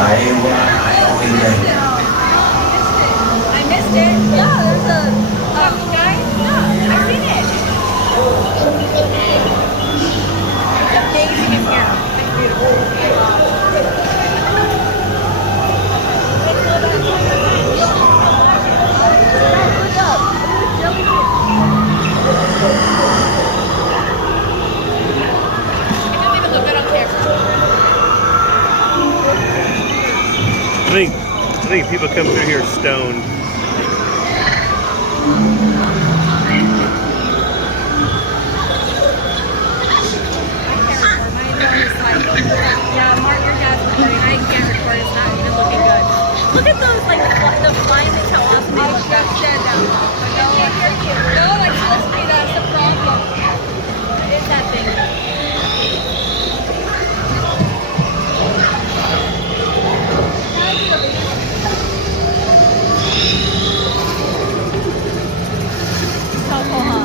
I missed it. Yeah, there's a guy. Yeah, I've seen it. It's amazing in here. It's beautiful. It doesn't even look good on camera. I think people come through here stoned. Yeah, Mark, your dad's recording. I can't record. It's not even looking good. Look at those, like the flying things. How awesome they look. Just stand down. I can't hear you. No, like listen, that's the problem. What is that thing? So cool, huh?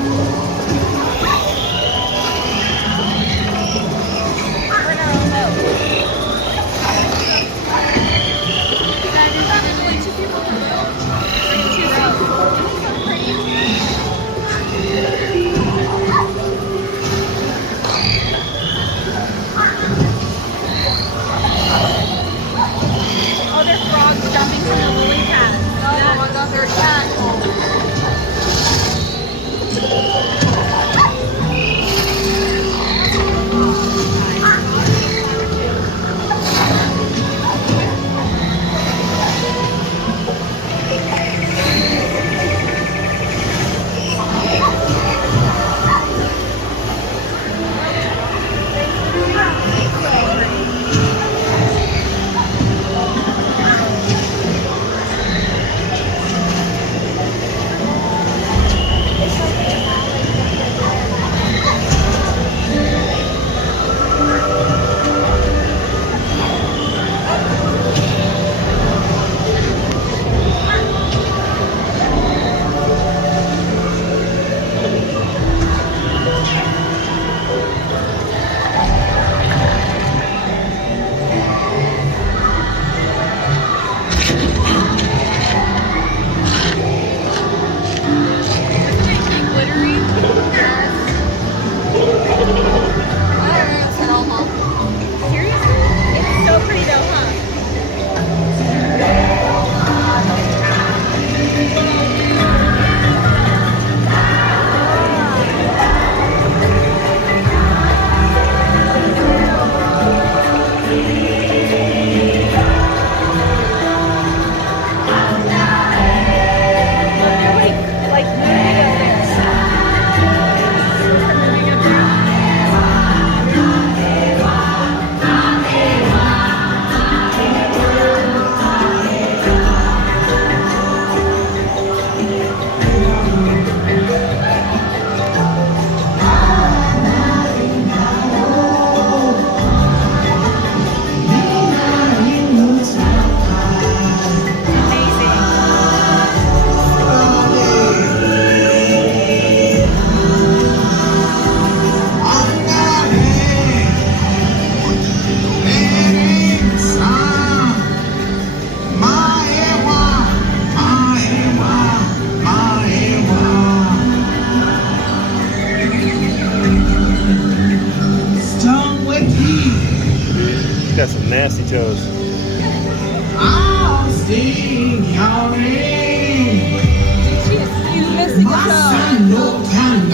Oh, there's frogs jumping from the lily pad. Oh my god, they're cat. Glittery. Yes. Seriously? It's so pretty though, huh? They're like moving up there. Moving up there. Got some nasty toes. I'll sing your name. He's missing a toe. My son, no can